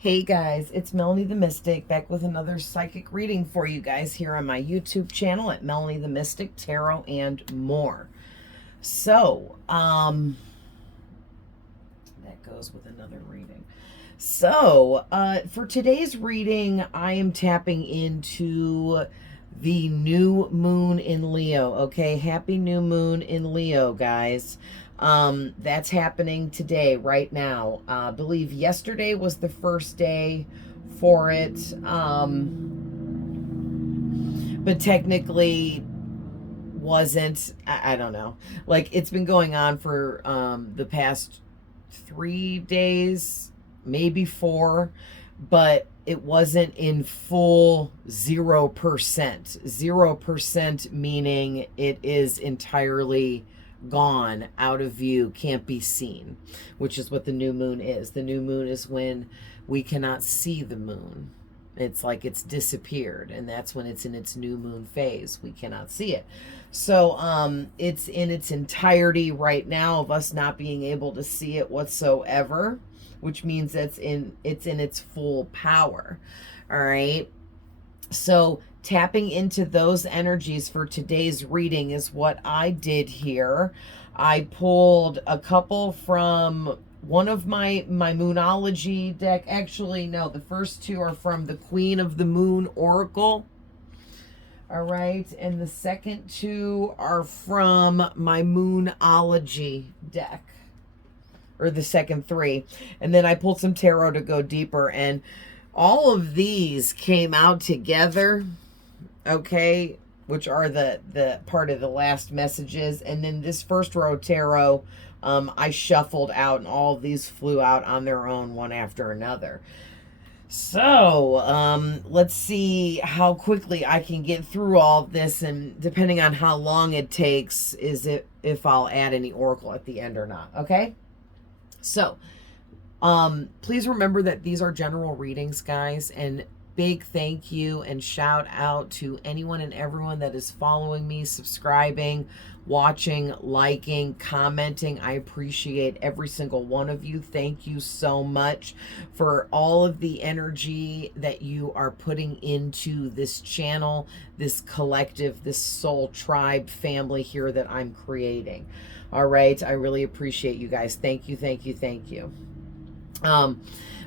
Hey guys, it's Melanie the Mystic back with another psychic reading for you guys here on my YouTube channel at Melanie the Mystic Tarot and more. So, that goes with another reading. So, for today's reading, I am tapping into the new moon in Leo. Okay, happy new moon in Leo, guys. That's happening today, right now. I believe yesterday was the first day for it. But technically wasn't. I don't know. Like, it's been going on for the past 3 days, maybe 4, but it wasn't in full 0%. 0% meaning it is entirely gone, out of view, can't be seen, which is what the new moon is. The new moon is when we cannot see the moon. It's like it's disappeared, and that's when it's in its new moon phase. We cannot see it. So it's in its entirety right now of us not being able to see it whatsoever, which means it's in its full power. All right. So tapping into those energies for today's reading is what I did here. I pulled a couple from one of my Moonology deck. Actually, no, the first two are from the Queen of the Moon Oracle. All right, and the second two are from my Moonology deck, or the second three. And then I pulled some tarot to go deeper, and all of these came out together, okay, which are the part of the last messages. And then this first row tarot, I shuffled out, and all of these flew out on their own, one after another. So let's see how quickly I can get through all of this, and depending on how long it takes is it if I'll add any oracle at the end or not. Okay, so please remember that these are general readings, guys, and big thank you and shout out to anyone and everyone that is following me, subscribing, watching, liking, commenting. I appreciate every single one of you. Thank you so much for all of the energy that you are putting into this channel, this collective, this soul tribe family here that I'm creating. All right, I really appreciate you guys. Thank you, thank you, thank you.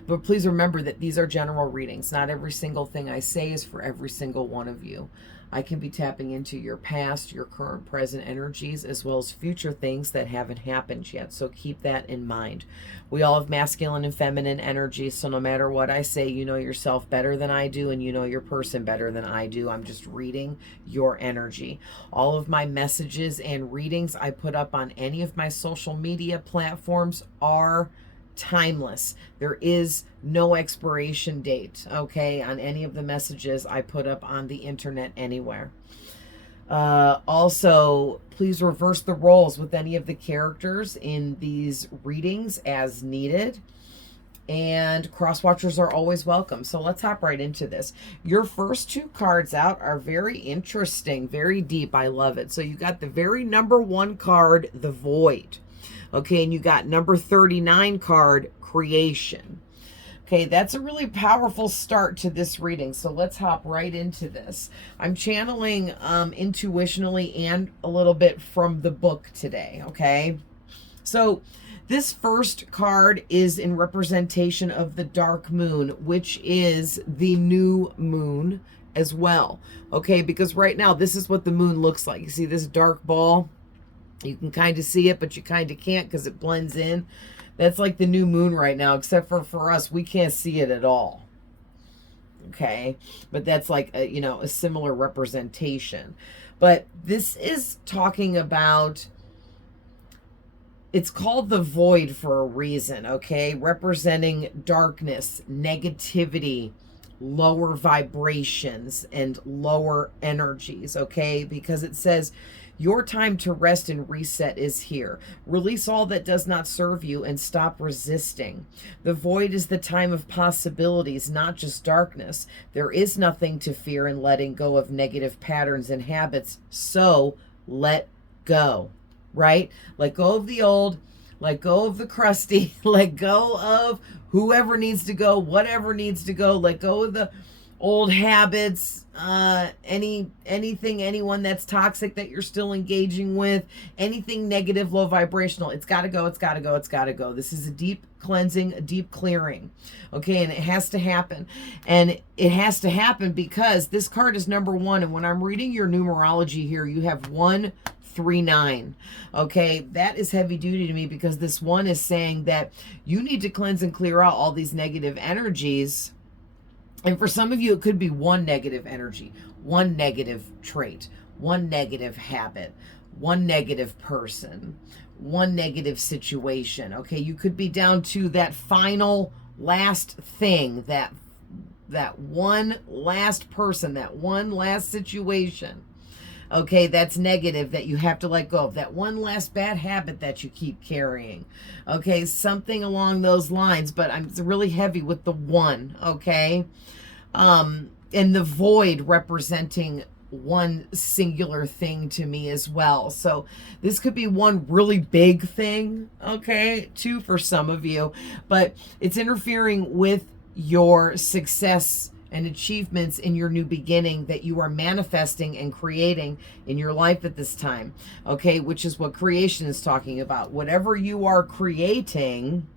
But please remember that these are general readings. Not every single thing I say is for every single one of you. I can be tapping into your past, your current, present energies, as well as future things that haven't happened yet. So keep that in mind. We all have masculine and feminine energies. So no matter what I say, you know yourself better than I do, and you know your person better than I do. I'm just reading your energy. All of my messages and readings I put up on any of my social media platforms are timeless. There is no expiration date, okay, on any of the messages I put up on the internet anywhere. Also, please reverse the roles with any of the characters in these readings as needed. And cross watchers are always welcome. So let's hop right into this. Your first two cards out are very interesting, very deep. I love it. So you got the very number 1 card, the Void. Okay, and you got number 39 card, Creation. Okay, that's a really powerful start to this reading. So let's hop right into this. I'm channeling intuitionally and a little bit from the book today, okay? So this first card is in representation of the dark moon, which is the new moon as well. Okay, because right now this is what the moon looks like. You see this dark ball? You can kind of see it, but you kind of can't because it blends in. That's like the new moon right now, except for us, we can't see it at all. Okay, but that's like a similar representation. But this is talking about, it's called the Void for a reason, okay? Representing darkness, negativity, lower vibrations, and lower energies, okay? Because it says, your time to rest and reset is here. Release all that does not serve you and stop resisting. The void is the time of possibilities, not just darkness. There is nothing to fear in letting go of negative patterns and habits, so let go, right? Let go of the old, Let go of the crusty. Let go of whoever needs to go, whatever needs to go. Let go of the old habits, anyone that's toxic that you're still engaging with, anything negative, low vibrational. It's got to go. It's got to go. It's got to go. This is a deep cleansing, a deep clearing. Okay. And it has to happen. And it has to happen because this card is number 1. And when I'm reading your numerology here, you have 139. Okay, that is heavy duty to me because this 1 is saying that you need to cleanse and clear out all these negative energies. And for some of you, it could be one negative energy, one negative trait, one negative habit, one negative person, one negative situation. Okay, you could be down to that final last thing, that one last person, that one last situation. Okay, that's negative that you have to let go of. That one last bad habit that you keep carrying. Okay, something along those lines, but I'm really heavy with the 1, okay? And the void representing one singular thing to me as well. So this could be one really big thing, okay? 2 for some of you, but it's interfering with your success and achievements in your new beginning that you are manifesting and creating in your life at this time, okay? Which is what creation is talking about. Whatever you are creating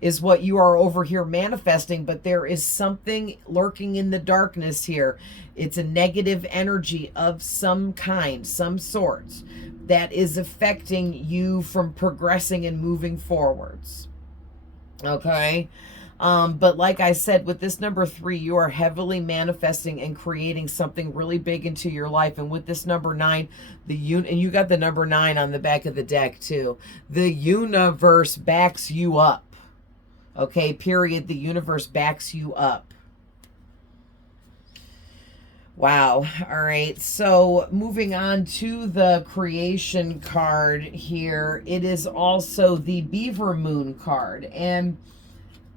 is what you are over here manifesting, but there is something lurking in the darkness here. It's a negative energy of some kind, some sort, that is affecting you from progressing and moving forwards, okay? But like I said, with this number 3, you are heavily manifesting and creating something really big into your life. And with this number 9, and you got the number 9 on the back of the deck too. The universe backs you up. Okay, period. The universe backs you up. Wow. All right. So moving on to the creation card here. It is also the Beaver Moon card. And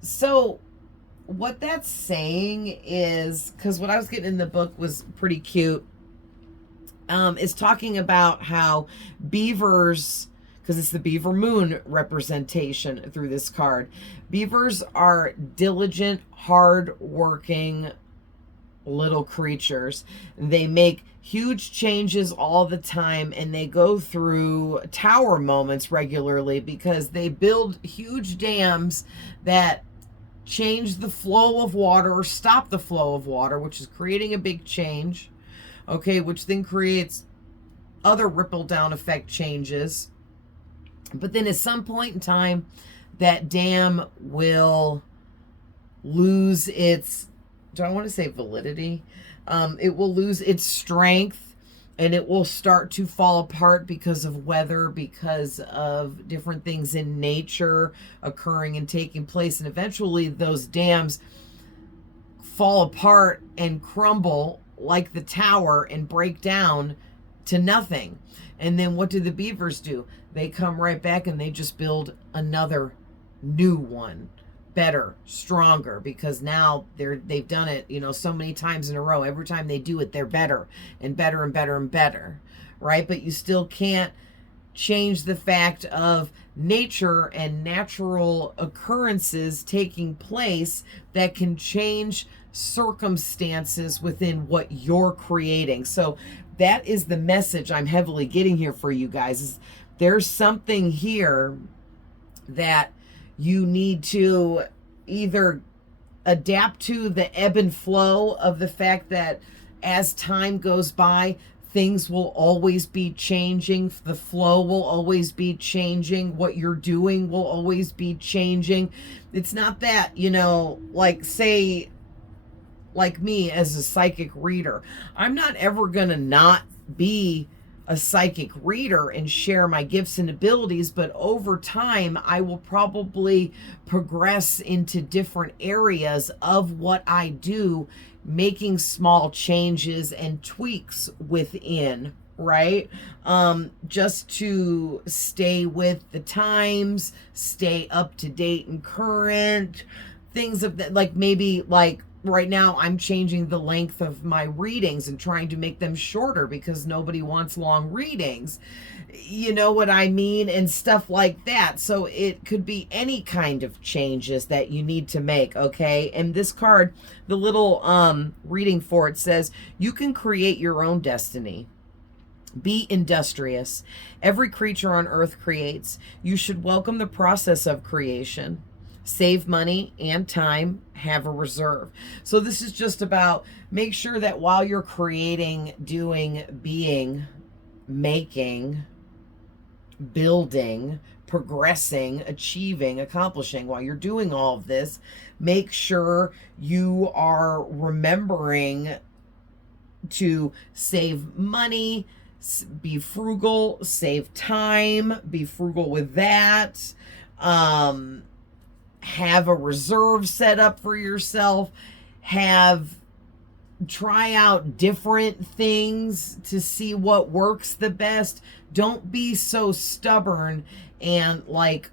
so what that's saying is, because what I was getting in the book was pretty cute, is talking about how beavers, because it's the Beaver Moon representation through this card, beavers are diligent, hard-working little creatures. They make huge changes all the time, and they go through tower moments regularly because they build huge dams that change the flow of water or stop the flow of water, which is creating a big change, okay, which then creates other ripple down effect changes. But then at some point in time, that dam will lose its, do I want to say validity? It will lose its strength, and it will start to fall apart because of weather, because of different things in nature occurring and taking place. And eventually those dams fall apart and crumble like the tower and break down to nothing. And then what do the beavers do? They come right back and they just build another new one, better, stronger, because now they've done it, so many times in a row. Every time they do it, they're better and better and better and better, right? But you still can't change the fact of nature and natural occurrences taking place that can change circumstances within what you're creating. So that is the message I'm heavily getting here for you guys. Is there's something here that you need to either adapt to the ebb and flow of the fact that as time goes by, things will always be changing. The flow will always be changing. What you're doing will always be changing. It's not that, like say, like me as a psychic reader, I'm not ever going to not be a psychic reader and share my gifts and abilities, but over time I will probably progress into different areas of what I do, making small changes and tweaks within, right? Just to stay with the times, stay up to date and current, things of that, like maybe like right now I'm changing the length of my readings and trying to make them shorter because nobody wants long readings. You know what I mean? And stuff like that. So it could be any kind of changes that you need to make, okay? And this card, the little reading for it says, you can create your own destiny. Be industrious. Every creature on earth creates. You should welcome the process of creation. Save money and time, have a reserve. So this is just about make sure that while you're creating, doing, being, making, building, progressing, achieving, accomplishing, while you're doing all of this, make sure you are remembering to save money, be frugal, save time, be frugal with that. Have a reserve set up for yourself. Try out different things to see what works the best. Don't be so stubborn and like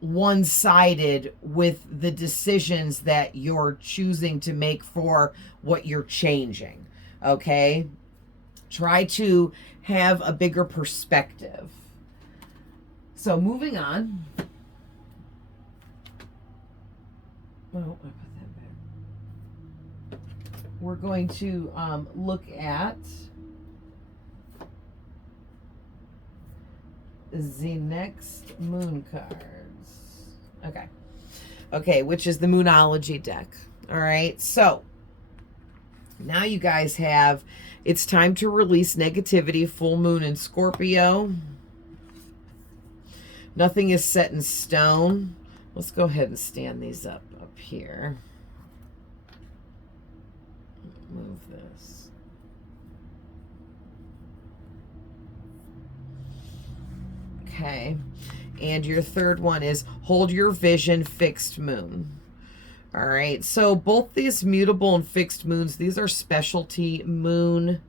one-sided with the decisions that you're choosing to make for what you're changing. Okay? Try to have a bigger perspective. So moving on. Oh, I put that back. We're going to look at the next moon cards. Okay. Okay, which is the Moonology deck. All right. So now you guys have, it's time to release negativity, full moon in Scorpio. Nothing is set in stone. Let's go ahead and stand these up here. Move this. Okay. And your third one is hold your vision, fixed moon. All right. So both these mutable and fixed moons, these are specialty moon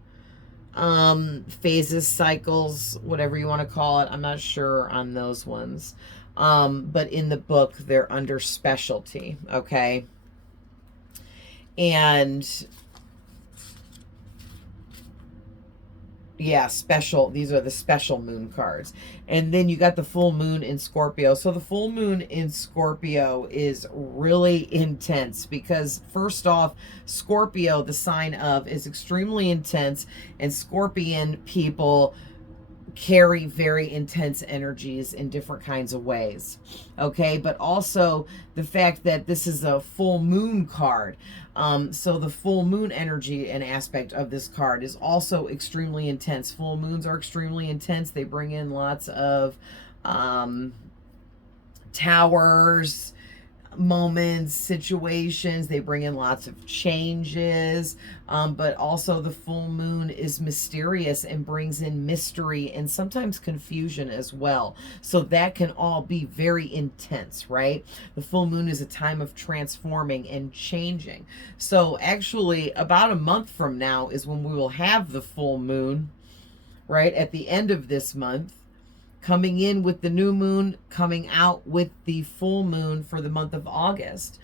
phases, cycles, whatever you want to call it. I'm not sure on those ones. But in the book, they're under specialty, okay? And yeah, special. These are the special moon cards. And then you got the full moon in Scorpio. So the full moon in Scorpio is really intense because first off, Scorpio, the sign of, is extremely intense, and Scorpion people carry very intense energies in different kinds of ways. Okay, but also the fact that this is a full moon card. So the full moon energy and aspect of this card is also extremely intense. Full moons are extremely intense. They bring in lots of towers, moments, situations. They bring in lots of changes, but also the full moon is mysterious and brings in mystery and sometimes confusion as well. So that can all be very intense, right? The full moon is a time of transforming and changing. So actually about a month from now is when we will have the full moon, right? At the end of this month, coming in with the new moon, coming out with the full moon for the month of August.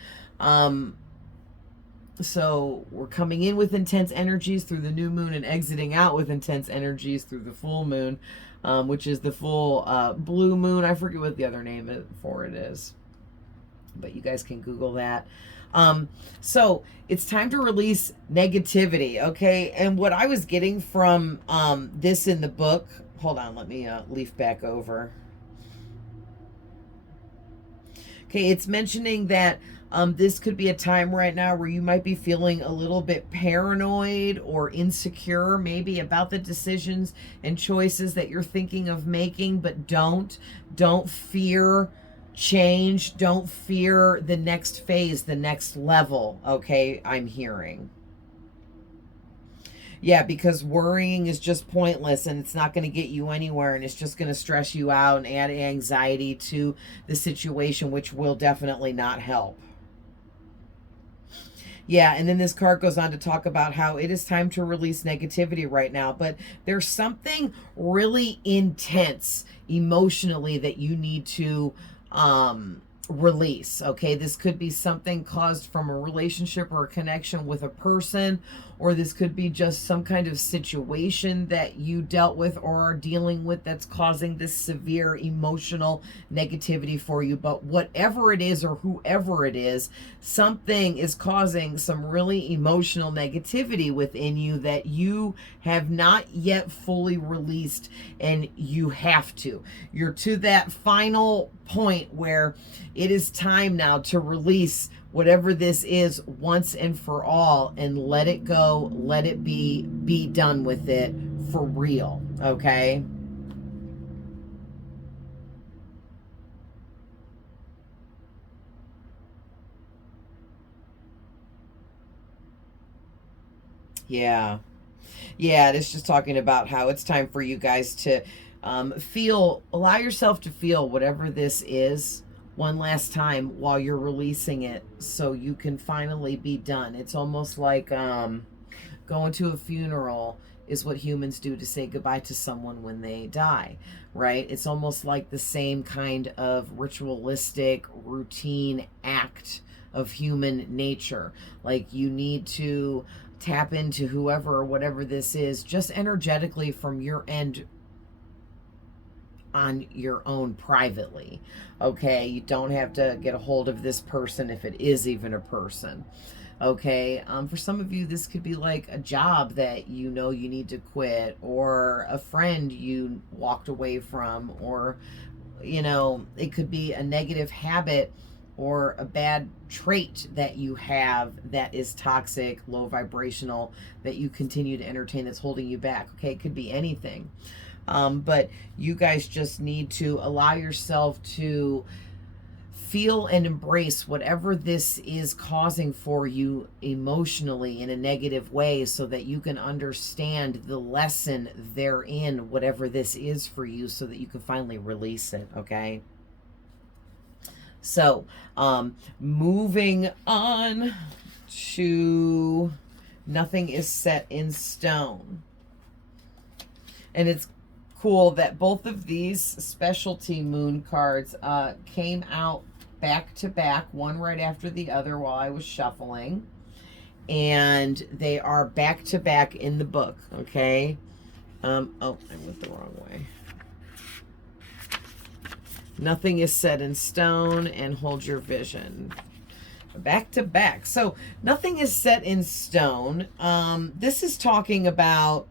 So we're coming in with intense energies through the new moon and exiting out with intense energies through the full moon, which is the full blue moon. I forget what the other name for it is, but you guys can Google that. So it's time to release negativity, okay? And what I was getting from this in the book, hold on, let me leaf back over. Okay, it's mentioning that this could be a time right now where you might be feeling a little bit paranoid or insecure maybe about the decisions and choices that you're thinking of making, but don't fear change. Don't fear the next phase, the next level, okay? I'm hearing. Yeah, because worrying is just pointless and it's not going to get you anywhere, and it's just going to stress you out and add anxiety to the situation, which will definitely not help. Yeah, and then this card goes on to talk about how it is time to release negativity right now, but there's something really intense emotionally that you need to release. Okay, this could be something caused from a relationship or a connection with a person, or this could be just some kind of situation that you dealt with or are dealing with that's causing this severe emotional negativity for you. But whatever it is or whoever it is, something is causing some really emotional negativity within you that you have not yet fully released, and you have to. You're to that final point where it is time now to release whatever this is once and for all, and let it go, let it be done with it for real, okay? Yeah. Yeah, it's just talking about how it's time for you guys to allow yourself to feel whatever this is one last time while you're releasing it so you can finally be done. It's almost like going to a funeral is what humans do to say goodbye to someone when they die, right? It's almost like the same kind of ritualistic routine act of human nature. Like you need to tap into whoever or whatever this is just energetically from your end on your own privately. Okay, you don't have to get a hold of this person if it is even a person. Okay, for some of you, this could be like a job that you know you need to quit, or a friend you walked away from, or it could be a negative habit or a bad trait that you have that is toxic, low vibrational, that you continue to entertain, that's holding you back. Okay, it could be anything. But you guys just need to allow yourself to feel and embrace whatever this is causing for you emotionally in a negative way, so that you can understand the lesson therein, whatever this is for you, so that you can finally release it, okay? So, moving on to Nothing is Set in Stone. And it's cool that both of these specialty moon cards came out back to back, one right after the other while I was shuffling. And they are back to back in the book, okay? Oh, I went the wrong way. Nothing is set in stone, and Hold Your Vision. Back to back. So nothing is set in stone. This is talking about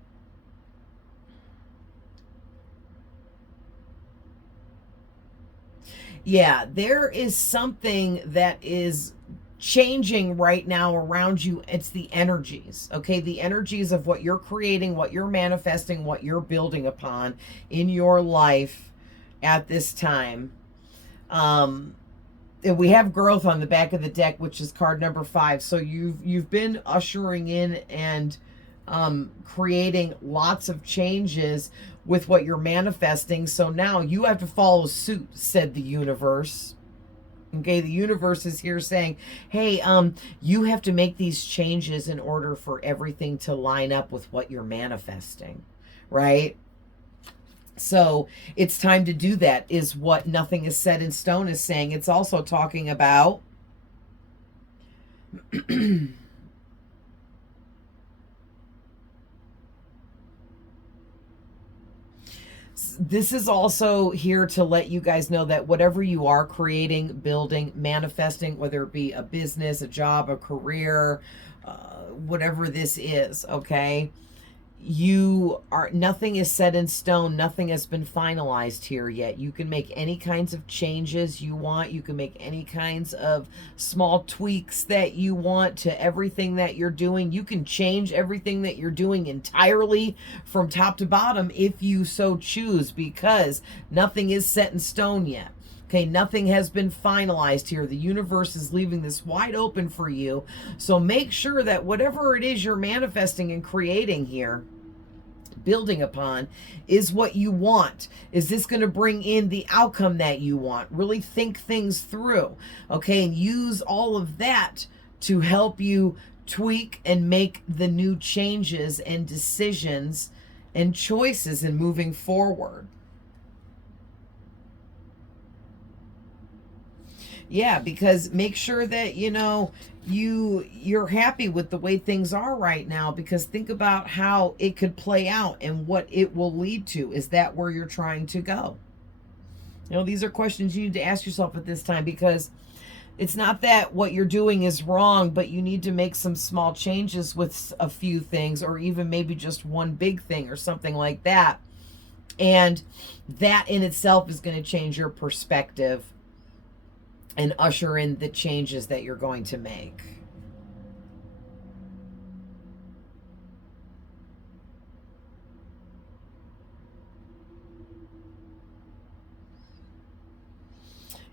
there is something that is changing right now around you. It's the energies, okay? The energies of what you're creating, what you're manifesting, what you're building upon in your life at this time. We have growth on the back of the deck, which is card number 5. So you've been ushering in and creating lots of changes with what you're manifesting. So now you have to follow suit, said the universe. Okay, the universe is here saying, hey, you have to make these changes in order for everything to line up with what you're manifesting, right? So it's time to do that, is what Nothing is Set in Stone is saying. It's also talking about this is also here to let you guys know that whatever you are creating, building, manifesting, whether it be a business, a job, a career, whatever this is, okay, nothing is set in stone. Nothing has been finalized here yet. You can make any kinds of changes you want. You can make any kinds of small tweaks that you want to everything that you're doing. You can change everything that you're doing entirely from top to bottom if you so choose, because nothing is set in stone yet. Okay, nothing has been finalized here. The universe is leaving this wide open for you. So make sure that whatever it is you're manifesting and creating here, building upon, is what you want. Is this going to bring in the outcome that you want? Really think things through, okay, and use all of that to help you tweak and make the new changes and decisions and choices in moving forward. Yeah, because make sure that, you know, you're happy with the way things are right now, because think about how it could play out and what it will lead to. Is that where you're trying to go? You know, these are questions you need to ask yourself at this time, because it's not that what you're doing is wrong, but you need to make some small changes with a few things, or even maybe just one big thing or something like that. And that in itself is going to change your perspective and usher in the changes that you're going to make.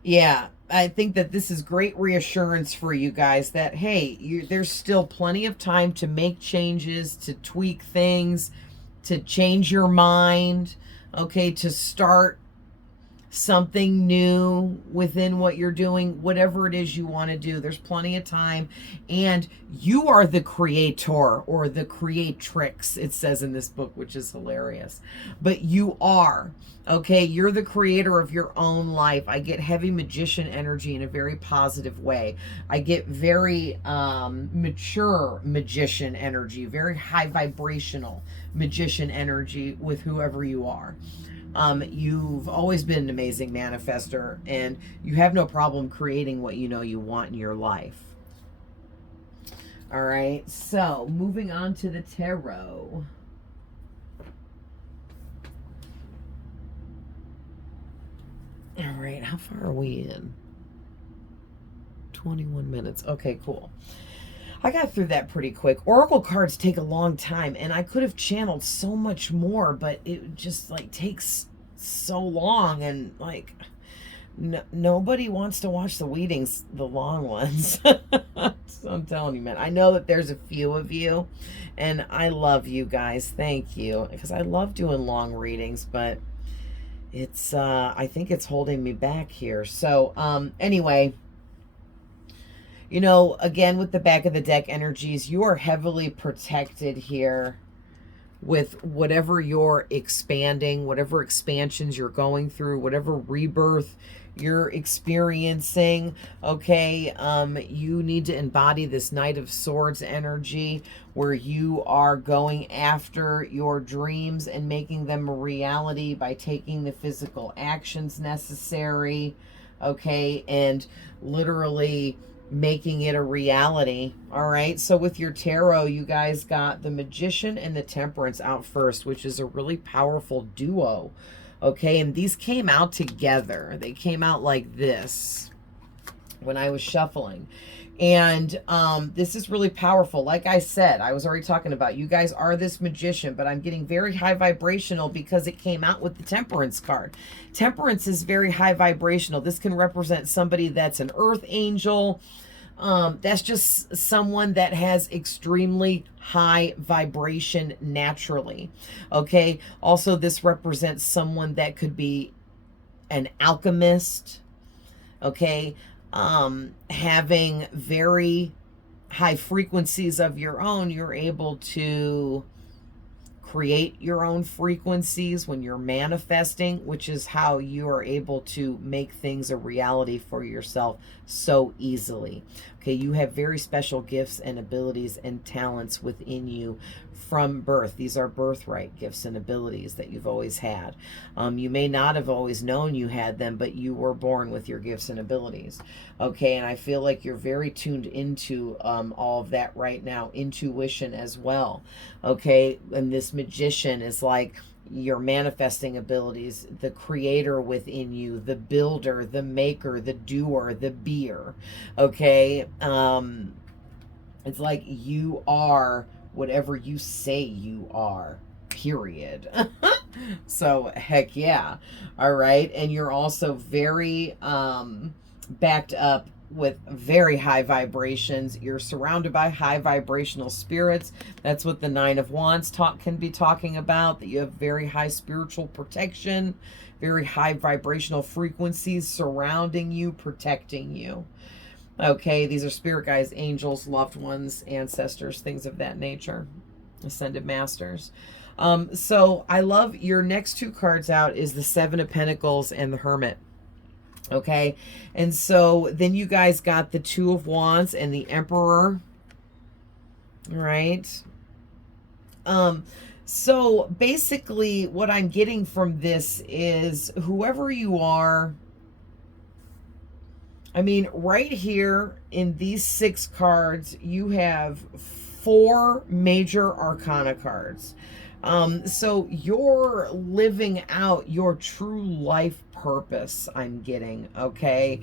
Yeah, I think that this is great reassurance for you guys that, hey, there's still plenty of time to make changes, to tweak things, to change your mind, okay, to start something new within what you're doing, whatever it is you want to do. There's plenty of time, and you are the creator or the creatrix, it says in this book, which is hilarious. But you are, okay, you're the creator of your own life. I get heavy magician energy in a very positive way. I get very mature magician energy, very high vibrational magician energy with whoever you are. You've always been an amazing manifester, and you have no problem creating what you know you want in your life. All right, so moving on to the tarot. All right, how far are we in? 21 minutes. Okay, cool. I got through that pretty quick. Oracle cards take a long time, and I could have channeled so much more, but it just like takes so long, and like nobody wants to watch the readings, the long ones. So I'm telling you, man, I know that there's a few of you, and I love you guys. Thank you, because I love doing long readings, but it's I think it's holding me back here. So anyway, you know, again, with the back of the deck energies, you are heavily protected here with whatever you're expanding, whatever expansions you're going through, whatever rebirth you're experiencing, okay? You need to embody this Knight of Swords energy, where you are going after your dreams and making them a reality by taking the physical actions necessary, okay? And literally making it a reality. All right, so with your tarot, you guys got the Magician and the Temperance out first, which is a really powerful duo. Okay, and these came out together. They came out like this when I was shuffling. And this is really powerful. Like I said, I was already talking about, you guys are this magician, but I'm getting very high vibrational because it came out with the Temperance card. Temperance is very high vibrational. This can represent somebody that's an earth angel. That's just someone that has extremely high vibration naturally. Okay. Also, this represents someone that could be an alchemist. Okay. Having very high frequencies of your own, you're able to create your own frequencies when you're manifesting, which is how you are able to make things a reality for yourself so easily. Okay, you have very special gifts and abilities and talents within you from birth. These are birthright gifts and abilities that you've always had. You may not have always known you had them, but you were born with your gifts and abilities. Okay, and I feel like you're very tuned into all of that right now. Intuition as well. Okay, and this Magician is like your manifesting abilities, the creator within you, the builder, the maker, the doer, the beer. Okay, it's like you are whatever you say you are, period. So heck yeah. All right, and you're also very backed up with very high vibrations. You're surrounded by high vibrational spirits. That's what the Nine of Wands can be talking about, that you have very high spiritual protection, very high vibrational frequencies surrounding you, protecting you. Okay, these are spirit guides, angels, loved ones, ancestors, things of that nature, ascended masters. So I love your next two cards out is the Seven of Pentacles and the Hermit. Okay. And so then you guys got the Two of Wands and the Emperor. All right. So basically what I'm getting from this is whoever you are, I mean, right here in these 6 cards, you have 4 major arcana cards. So you're living out your true life purpose, I'm getting, okay?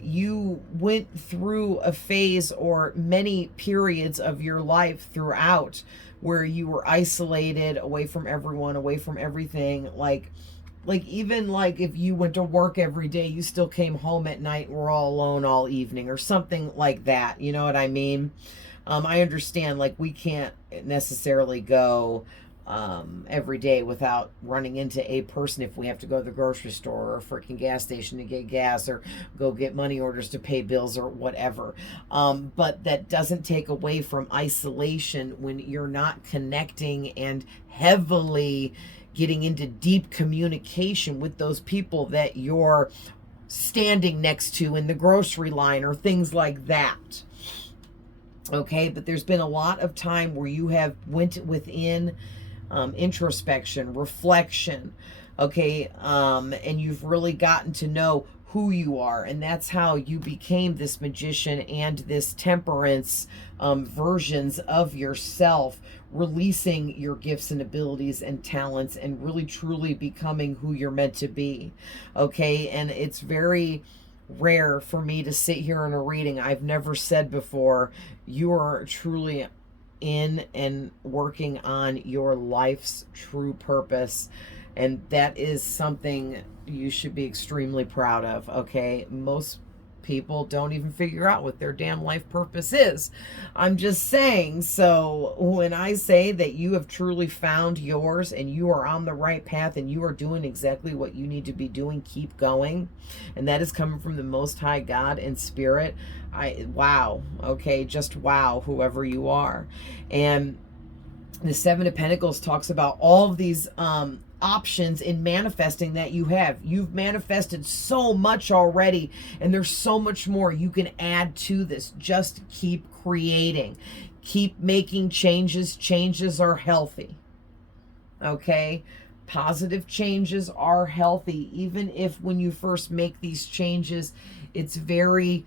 You went through a phase or many periods of your life throughout where you were isolated, away from everyone, away from everything, like even like if you went to work every day, you still came home at night and were all alone all evening or something like that. You know what I mean? I understand, like, we can't necessarily go every day without running into a person if we have to go to the grocery store or a freaking gas station to get gas or go get money orders to pay bills or whatever. But that doesn't take away from isolation when you're not connecting and heavily getting into deep communication with those people that you're standing next to in the grocery line or things like that. Okay, but there's been a lot of time where you have went within introspection, reflection, okay, and you've really gotten to know who you are, and that's how you became this magician and this temperance versions of yourself, releasing your gifts and abilities and talents and really truly becoming who you're meant to be. Okay, and it's very rare for me to sit here in a reading. I've never said before, you are truly in and working on your life's true purpose, and that is something you should be extremely proud of. Okay, most people don't even figure out what their damn life purpose is. I'm just saying. So when I say that you have truly found yours and you are on the right path and you are doing exactly what you need to be doing, keep going. And that is coming from the Most High God and Spirit. Wow. Okay, just wow, whoever you are. And the Seven of Pentacles talks about all of these options in manifesting that you have. You've manifested so much already, and there's so much more you can add to this. Just keep creating. Keep making changes. Changes are healthy. Okay? Positive changes are healthy. Even if when you first make these changes, it's very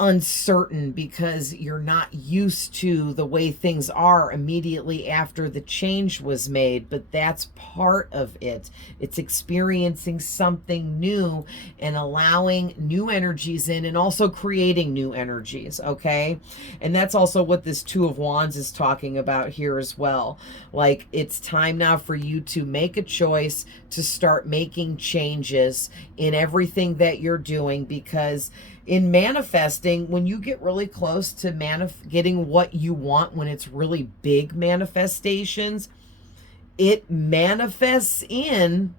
uncertain because you're not used to the way things are immediately after the change was made, but that's part of it. It's experiencing something new and allowing new energies in and also creating new energies, okay? And that's also what this Two of Wands is talking about here as well. Like, it's time now for you to make a choice to start making changes in everything that you're doing, because in manifesting, when you get really close to getting what you want, when it's really big manifestations, it manifests in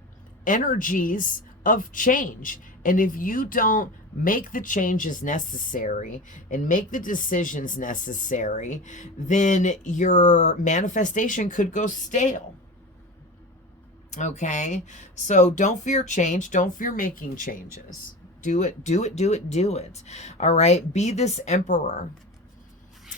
energies of change. And if you don't make the changes necessary and make the decisions necessary, then your manifestation could go stale. Okay? So don't fear change. Don't fear making changes. Do it, do it, do it, do it. All right? Be this emperor.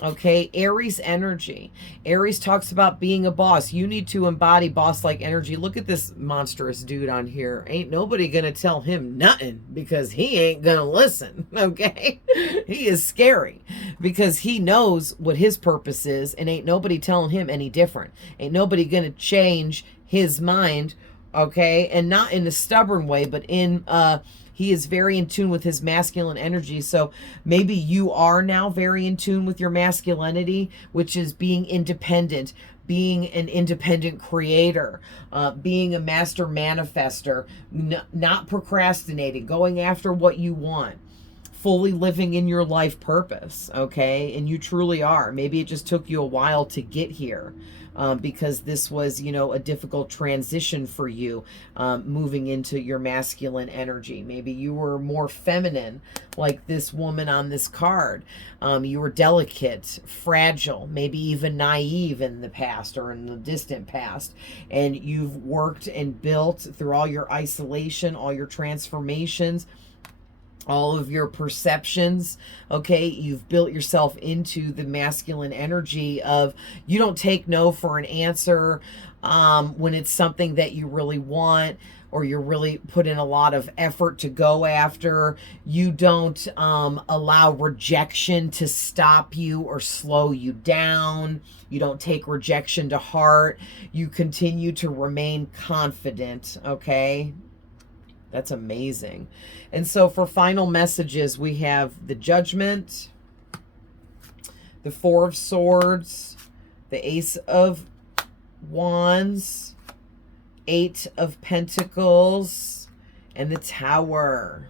Okay? Aries energy. Aries talks about being a boss. You need to embody boss-like energy. Look at this monstrous dude on here. Ain't nobody gonna tell him nothing because he ain't gonna listen. Okay? He is scary because he knows what his purpose is, and ain't nobody telling him any different. Ain't nobody gonna change his mind. Okay? And not in a stubborn way, but in he is very in tune with his masculine energy. So maybe you are now very in tune with your masculinity, which is being independent, being an independent creator, being a master manifester, not procrastinating, going after what you want, fully living in your life purpose, okay? And you truly are. Maybe it just took you a while to get here, because this was, you know, a difficult transition for you, moving into your masculine energy. Maybe you were more feminine, like this woman on this card. You were delicate, fragile, maybe even naive in the past or in the distant past. And you've worked and built through all your isolation, all your transformations, all of your perceptions, okay? You've built yourself into the masculine energy of, you don't take no for an answer when it's something that you really want, or you're really put in a lot of effort to go after. You don't allow rejection to stop you or slow you down. You don't take rejection to heart. You continue to remain confident, okay? That's amazing. And so for final messages, we have the Judgment, the Four of Swords, the Ace of Wands, Eight of Pentacles, and the Tower.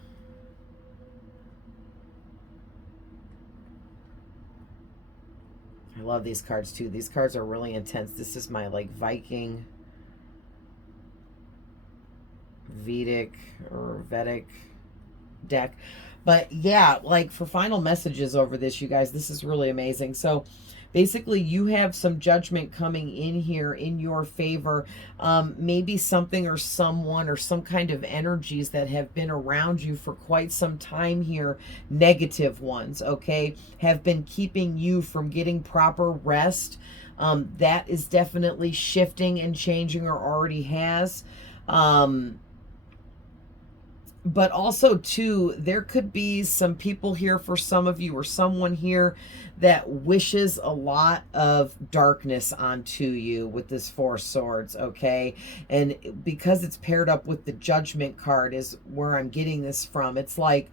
I love these cards too. These cards are really intense. This is my like Viking, Vedic or Vedic deck. But yeah, like for final messages over this, you guys, this is really amazing. So basically you have some judgment coming in here in your favor. Maybe something or someone or some kind of energies that have been around you for quite some time here, negative ones, okay, have been keeping you from getting proper rest. That is definitely shifting and changing, or already has. But also too, there could be some people here for some of you, or someone here that wishes a lot of darkness onto you with this Four of Swords, okay? And because it's paired up with the Judgment card is where I'm getting this from. It's like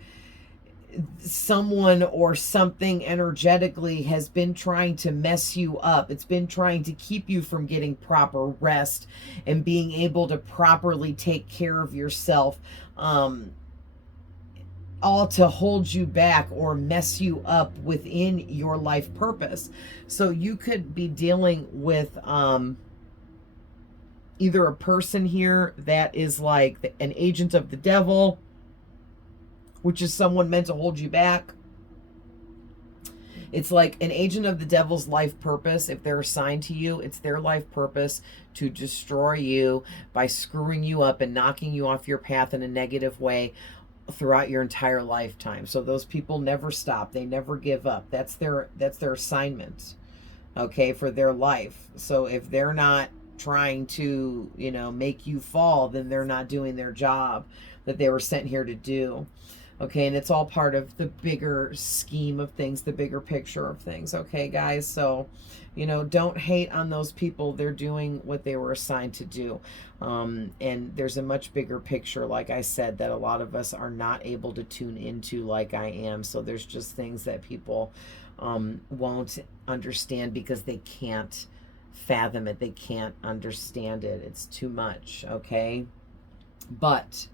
someone or something energetically has been trying to mess you up. It's been trying to keep you from getting proper rest and being able to properly take care of yourself, all to hold you back or mess you up within your life purpose. So you could be dealing with either a person here that is like an agent of the devil, which is someone meant to hold you back. It's like an agent of the devil's life purpose. If they're assigned to you, it's their life purpose to destroy you by screwing you up and knocking you off your path in a negative way throughout your entire lifetime. So those people never stop. They never give up. That's their assignment, okay, for their life. So if they're not trying to, you know, make you fall, then they're not doing their job that they were sent here to do. Okay, and it's all part of the bigger scheme of things, the bigger picture of things. Okay, guys, so, you know, don't hate on those people. They're doing what they were assigned to do. And there's a much bigger picture, like I said, that a lot of us are not able to tune into like I am. So there's just things that people won't understand because they can't fathom it. They can't understand it. It's too much, okay? But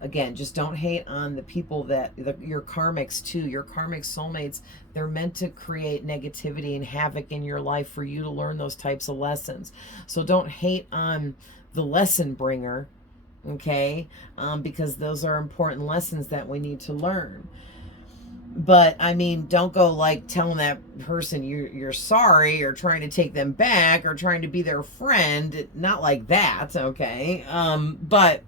again, just don't hate on the people that, your karmics too, your karmic soulmates. They're meant to create negativity and havoc in your life for you to learn those types of lessons. So don't hate on the lesson bringer, okay? Because those are important lessons that we need to learn. But I mean, don't go like telling that person you're sorry, or trying to take them back, or trying to be their friend. Not like that, okay? But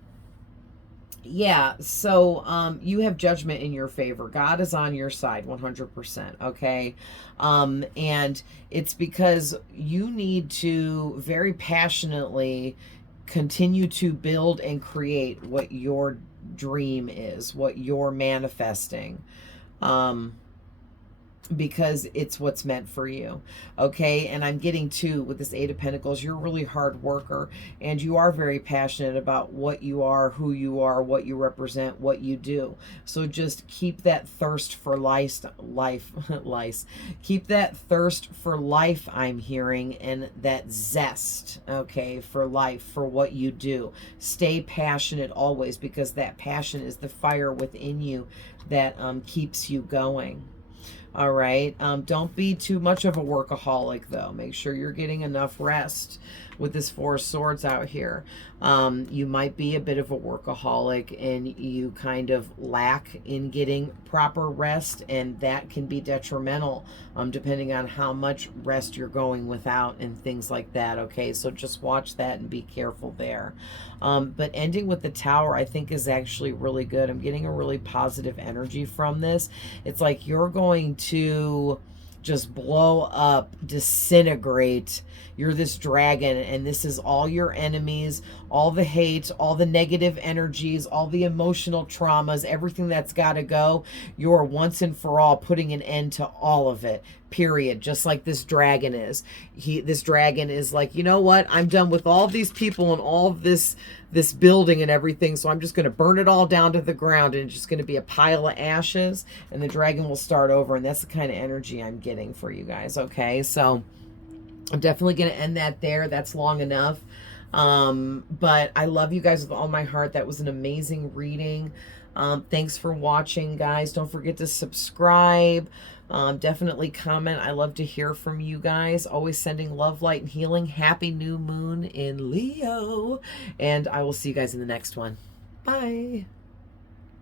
yeah, so you have judgment in your favor. God is on your side 100%, okay? And it's because you need to very passionately continue to build and create what your dream is, what you're manifesting. because it's what's meant for you. Okay. And I'm getting too with this Eight of Pentacles, you're a really hard worker and you are very passionate about what you are, who you are, what you represent, what you do. So just keep that thirst for life, keep that thirst for life, I'm hearing, and that zest, okay, for life, for what you do. Stay passionate always, because that passion is the fire within you that keeps you going. All right. Don't be too much of a workaholic, though. Make sure you're getting enough rest with this Four of Swords out here. You might be a bit of a workaholic and you kind of lack in getting proper rest, and that can be detrimental depending on how much rest you're going without and things like that. Okay, so just watch that and be careful there. But ending with the Tower, I think, is actually really good. I'm getting a really positive energy from this. It's like you're going to just blow up, disintegrate. You're this dragon, and this is all your enemies, all the hate, all the negative energies, all the emotional traumas, everything that's got to go. You're once and for all putting an end to all of it, period. Just like this dragon is. This dragon is like, you know what? I'm done with all these people and all this building and everything, so I'm just going to burn it all down to the ground, and it's just going to be a pile of ashes, and the dragon will start over. And that's the kind of energy I'm getting for you guys. Okay, so I'm definitely going to end that there. That's long enough. But I love you guys with all my heart. That was an amazing reading. Thanks for watching, guys. Don't forget to subscribe. Definitely comment. I love to hear from you guys. Always sending love, light, and healing. Happy new moon in Leo. And I will see you guys in the next one. Bye.